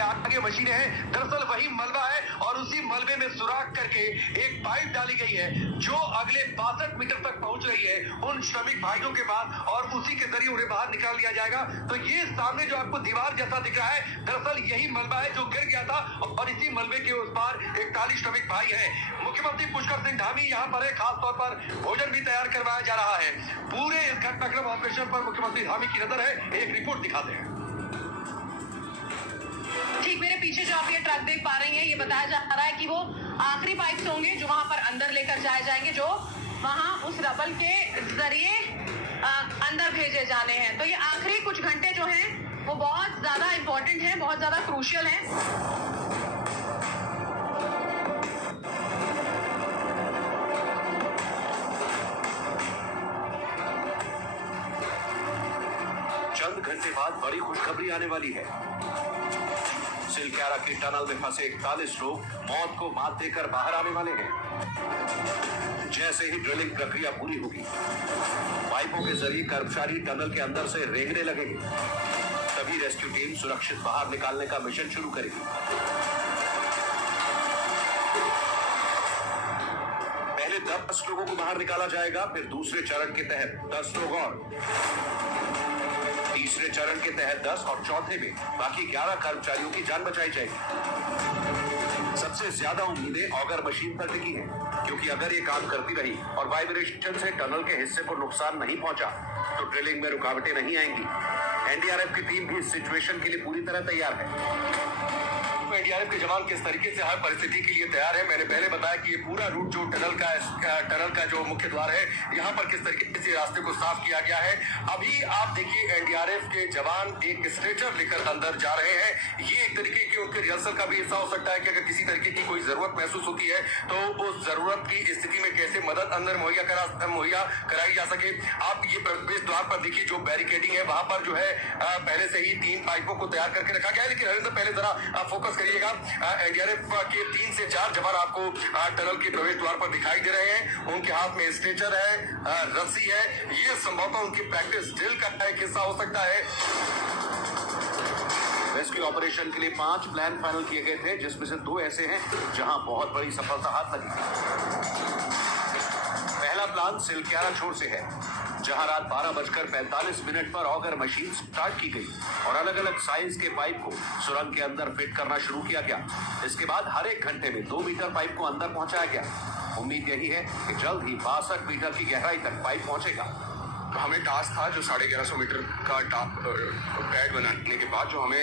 आपके आगे मशीनें हैं, दरअसल वही मलबा है और उसी मलबे में सुराख करके एक पाइप डाली गई है जो अगले 62 मीटर तक पहुंच रही है उन श्रमिक भाइयों के पास और उसी के जरिए उन्हें बाहर निकाल लिया जाएगा। तो ये सामने जो आपको दीवार जैसा दिख रहा है, दरअसल यही मलबा है जो गिर गया था और इसी मलबे के उस पार 41 श्रमिक भाई है। मुख्यमंत्री पुष्कर सिंह धामी यहाँ पर है, खास तौर पर भोजन भी तैयार करवाया जा रहा है। पूरे इस घटनाक्रम ऑपरेशन पर मुख्यमंत्री धामी की नजर है, एक रिपोर्ट दिखाते हैं। ठीक मेरे पीछे जो आप ये ट्रक देख पा रही हैं, ये बताया जा रहा है कि वो आखिरी पाइप्स होंगे जो वहां पर अंदर लेकर जाए जाएंगे, जो वहां उस रबल के जरिए अंदर भेजे जाने हैं। तो ये आखिरी कुछ घंटे जो हैं वो बहुत ज्यादा इंपॉर्टेंट है, बहुत ज्यादा क्रूशियल है। चंद घंटे बाद बड़ी खुशखबरी आने वाली है। सिलक्यारा के टनल में फंसे 41 लोग मौत को मात देकर बाहर आने वाले हैं। जैसे ही ड्रिलिंग प्रक्रिया पूरी होगी, पाइपों के जरिए कर्मचारी टनल के अंदर से रेंगने लगेंगे। तभी रेस्क्यू टीम सुरक्षित बाहर निकालने का मिशन शुरू करेगी। पहले 10 लोगों को बाहर निकाला जाएगा, फिर दूसरे चरण के तहत 10 लोग और, तीसरे चरण के तहत 10 और चौथे में बाकी 11 कर्मचारियों की जान बचाई जाएगी। सबसे ज्यादा उम्मीदें ऑगर मशीन पर टिकी हैं, क्योंकि अगर ये काम करती रही और वाइब्रेशन से टनल के हिस्से को नुकसान नहीं पहुंचा तो ड्रिलिंग में रुकावटें नहीं आएंगी। एनडीआरएफ की टीम भी इस सिचुएशन के लिए पूरी तरह तैयार है। एनडीआरएफ के जवान किस तरीके से हर परिस्थिति के लिए तैयार है, मैंने पहले बताया कि ये पूरा रूट जो टनल का जो मुख्य द्वार है, यहाँ पर किस तरीके से रास्ते को साफ किया गया है। अभी आप देखिए एनडीआरएफ के जवान एक स्ट्रेचर लेकर अंदर जा रहे हैं। ये एक तरीके की उनके रिहर्सल का भी हिस्सा हो सकता है कि अगर किसी तरीके की कोई जरूरत महसूस होती है तो उस जरूरत की स्थिति में कैसे मदद अंदर मुहैया कराई जा सके। आप ये प्रवेश द्वार पर देखिए जो बैरिकेडिंग है, वहां पर जो है पहले से ही 3 पाइपों को तैयार करके रखा गया है। लेकिन हरिंदर पहले जरा फोकस करिएगा, एनडीआरएफ के 3 से 4 जवान आपको टनल के प्रवेश द्वार पर दिखाई दे रहे हैं। उनके हाथ में स्ट्रेचर है, रस्सी है। ये संभवतः उनकी प्रैक्टिस ड्रिल का एक हिस्सा हो सकता है। रेस्क्यू ऑपरेशन के लिए 5 प्लान फाइनल किए गए थे, जिसमें से 2 ऐसे हैं जहां बहुत बड़ी सफलता हाथ लगी। पहला प्लान सिलक्यारा छोर से है, जहां रात 12:45 पर ऑगर मशीन स्टार्ट की गई और अलग अलग साइज के पाइप को सुरंग के अंदर फिट करना शुरू किया गया। इसके बाद हर एक घंटे में 2 मीटर पाइप को अंदर पहुंचाया गया। उम्मीद यही है कि जल्द ही 62 मीटर की गहराई तक पाइप पहुंचेगा। हमें टास्क था जो 1150 मीटर का पैड बनाने के बाद जो हमें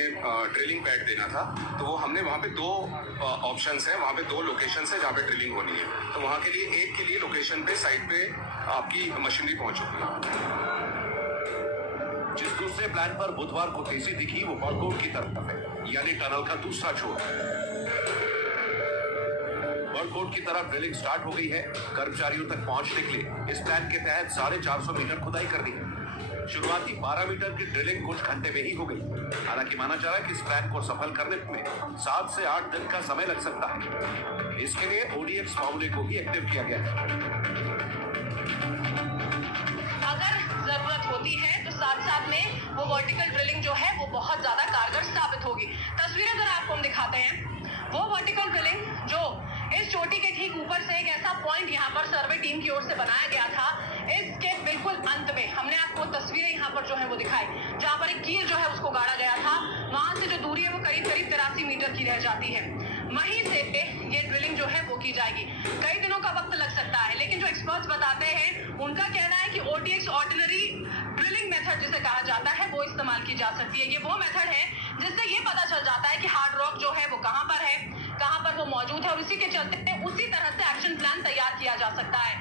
ड्रिलिंग पैड देना था, तो वो हमने वहाँ पे 2 ऑप्शंस हैं, वहाँ पे 2 लोकेशंस हैं जहाँ पे ड्रिलिंग होनी है। तो वहाँ के लिए एक के लिए लोकेशन पे साइट पे आपकी मशीनरी पहुँच चुकी है। जिस दूसरे प्लान पर बुधवार को तेजी दिखी वो बड़कोट की तरफ है, यानी टनल का दूसरा छोर। बड़कोट की तरफ ड्रिलिंग स्टार्ट हो गई है। कर्मचारियों तक पहुंचने के लिए इस प्लान के तहत 450 मीटर खुदाई कर दी है। शुरुआती 12 मीटर की ड्रिलिंग कुछ घंटे में ही हो गई। हालांकि माना जा रहा है कि इस प्लान को सफल करने में 7 से 8 दिन का समय लग सकता है। इसके लिए ODX फॉर्मूले को भी एक्टिव किया गया है। अगर जरूरत होती है तो साथ में वो वर्टिकल ड्रिलिंग जो है वो बहुत ज्यादा कारगर साबित होगी। तस्वीरें जरा आपको हम दिखाते हैं। वो वर्टिकल ड्रिलिंग जो इस चोटी के ठीक ऊपर से एक ऐसा पॉइंट यहाँ पर सर्वे टीम की ओर से बनाया गया था, इसके बिल्कुल अंत में हमने आपको तस्वीरें यहाँ पर जो है वो दिखाई, जहाँ पर एक कील जो है उसको गाड़ा गया था। वहां से जो दूरी है वो करीब 83 मीटर की रह जाती है। वहीं से ये ड्रिलिंग जो है वो की जाएगी। कई दिनों का वक्त लग सकता है, लेकिन जो एक्सपर्ट्स बताते हैं उनका कहना है कि OTX ऑर्डिनरी ड्रिलिंग मेथड जिसे कहा जाता है वो इस्तेमाल की जा सकती है। ये वो मेथड है जिससे ये पता चल जाता है कि हार्ड रॉक जो है वो कहाँ पर है, कहाँ पर वो मौजूद है, और इसी के चलते उसी तरह से एक्शन प्लान तैयार किया जा सकता है।